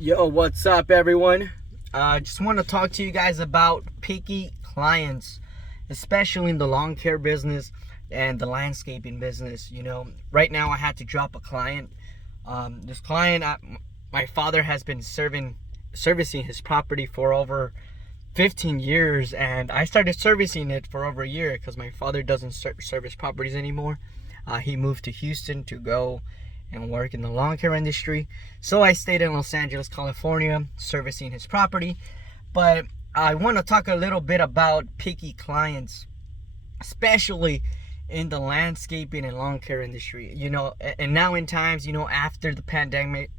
Yo, what's up, everyone? Just want to talk to you guys about picky clients, especially in the lawn care business and the landscaping business. Right now I had to drop a client. This client, my father has been servicing his property for over 15 years, and I started servicing it for over a year because my father doesn't service properties anymore. He moved to Houston to go and work in the lawn care industry. So I stayed in Los Angeles, California, servicing his property. But I want to talk a little bit about picky clients, especially in the landscaping and lawn care industry. And now in times, after the pandemic,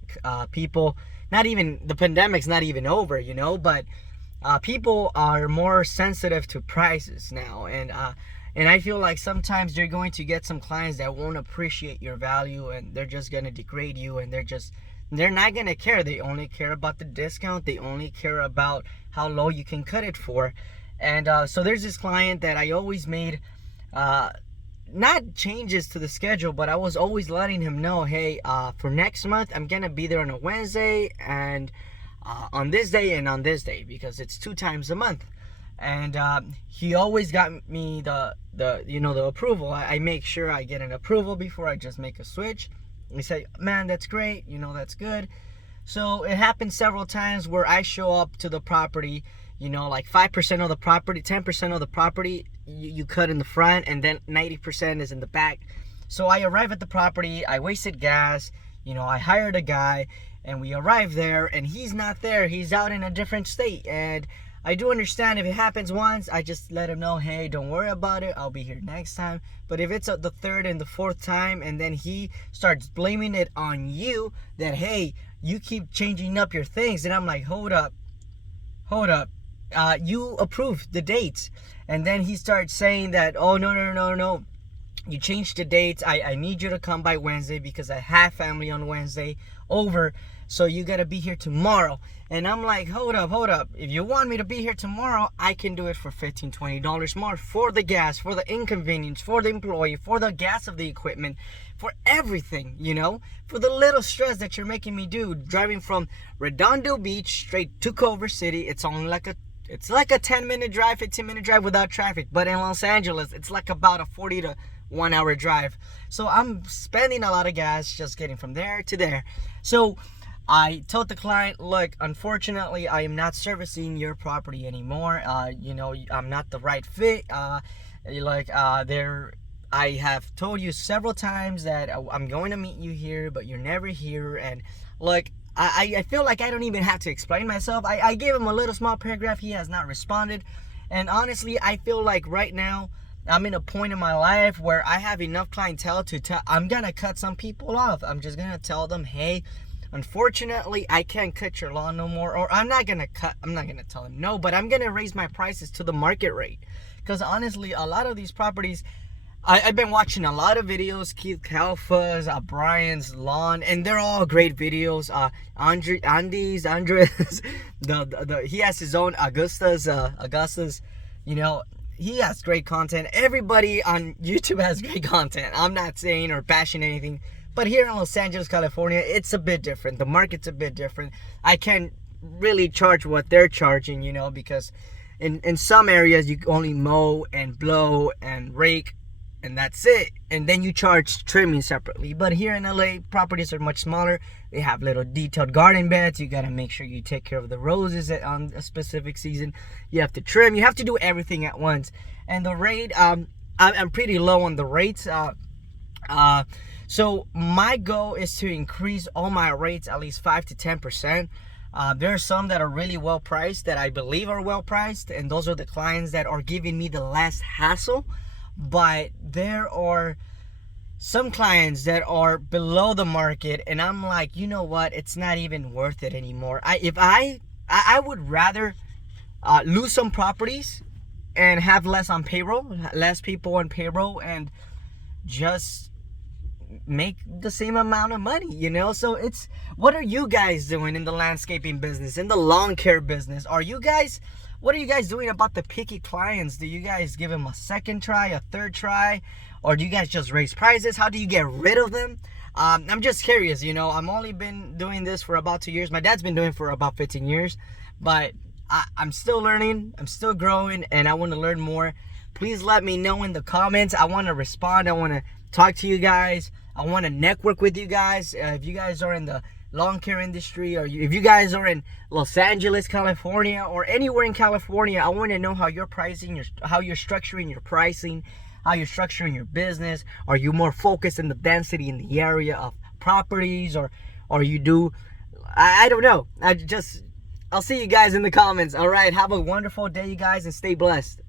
people, not even, the pandemic's not even over, but people are more sensitive to prices now. And I feel like sometimes you're going to get some clients that won't appreciate your value, and they're just going to degrade you, and they're not going to care. They only care about the discount. They only care about how low you can cut it for. And so there's this client that I always made not changes to the schedule, but I was always letting him know, hey, for next month, I'm going to be there on a Wednesday and on this day and on this day, because it's 2 times a month. And he always got me the approval. I make sure I get an approval before I just make a switch. He said, man, that's great, that's good. So it happened several times where I show up to the property, like 5% of the property, 10% of the property you cut in the front, and then 90% is in the back. So I arrive at the property, I wasted gas, I hired a guy, and we arrive there, and he's not there. He's out in a different state. And I do understand if it happens once, I just let him know, hey, don't worry about it, I'll be here next time. But if it's the third and the fourth time, and then he starts blaming it on you, that, hey, you keep changing up your things, and I'm like, hold up, you approved the dates. And then he starts saying that, oh, no, you changed the dates, I need you to come by Wednesday because I have family on Wednesday over, so you gotta be here tomorrow. And I'm like, hold up. If you want me to be here tomorrow, I can do it for $15, $20 more for the gas, for the inconvenience, for the employee, for the gas of the equipment, for everything, for the little stress that you're making me do, driving from Redondo Beach straight to Culver City. It's like a 10-minute drive, 15-minute drive without traffic. But in Los Angeles, it's like about a 40 to 1 hour drive. So I'm spending a lot of gas just getting from there to there. So I told the client, look, unfortunately, I am not servicing your property anymore. I'm not the right fit. I have told you several times that I'm going to meet you here, but you're never here. And look, I feel like I don't even have to explain myself. I gave him a little small paragraph. He has not responded. And honestly, I feel like right now, I'm in a point in my life where I have enough clientele to tell. I'm going to cut some people off. I'm just going to tell them, hey, unfortunately, I can't cut your lawn no more. Or I'm not going to tell them no, but I'm going to raise my prices to the market rate. Because honestly, a lot of these properties, I've been watching a lot of videos, Keith Kalfa's, Brian's lawn, and they're all great videos. Andres, he has his own Augustus, he has great content. Everybody on YouTube has great content. I'm not saying or bashing anything, but here in Los Angeles, California, it's a bit different. The market's a bit different. I can't really charge what they're charging, because in some areas you only mow and blow and rake, and that's it. And then you charge trimming separately. But here in LA, properties are much smaller. They have little detailed garden beds. You got to make sure you take care of the roses on a specific season. You have to trim. You have to do everything at once. And the rate, I'm pretty low on the rates. So my goal is to increase all my rates at least 5 to 10%. There are some that are really well priced, that I believe are well priced. And those are the clients that are giving me the less hassle. But there are some clients that are below the market, and I'm like, you know what? It's not even worth it anymore. I would rather lose some properties and have less on payroll, less people on payroll, and just make the same amount of money, So what are you guys doing in the landscaping business, in the lawn care business? What are you guys doing about the picky clients? Do you guys give them a second try, a third try? Or do you guys just raise prices? How do you get rid of them? I'm just curious, I'm only been doing this for about 2 years. My dad's been doing it for about 15 years, but I'm still learning, I'm still growing, and I want to learn more. Please let me know in the comments. I want to respond. I want to talk to you guys. I want to network with you guys. If you guys are in the lawn care industry, or if you guys are in Los Angeles, California, or anywhere in California, I want to know how you're pricing, how you're structuring your pricing, how you're structuring your business. Are you more focused in the density in the area of properties, or you do, I don't know. I'll see you guys in the comments. All right, have a wonderful day, you guys, and stay blessed.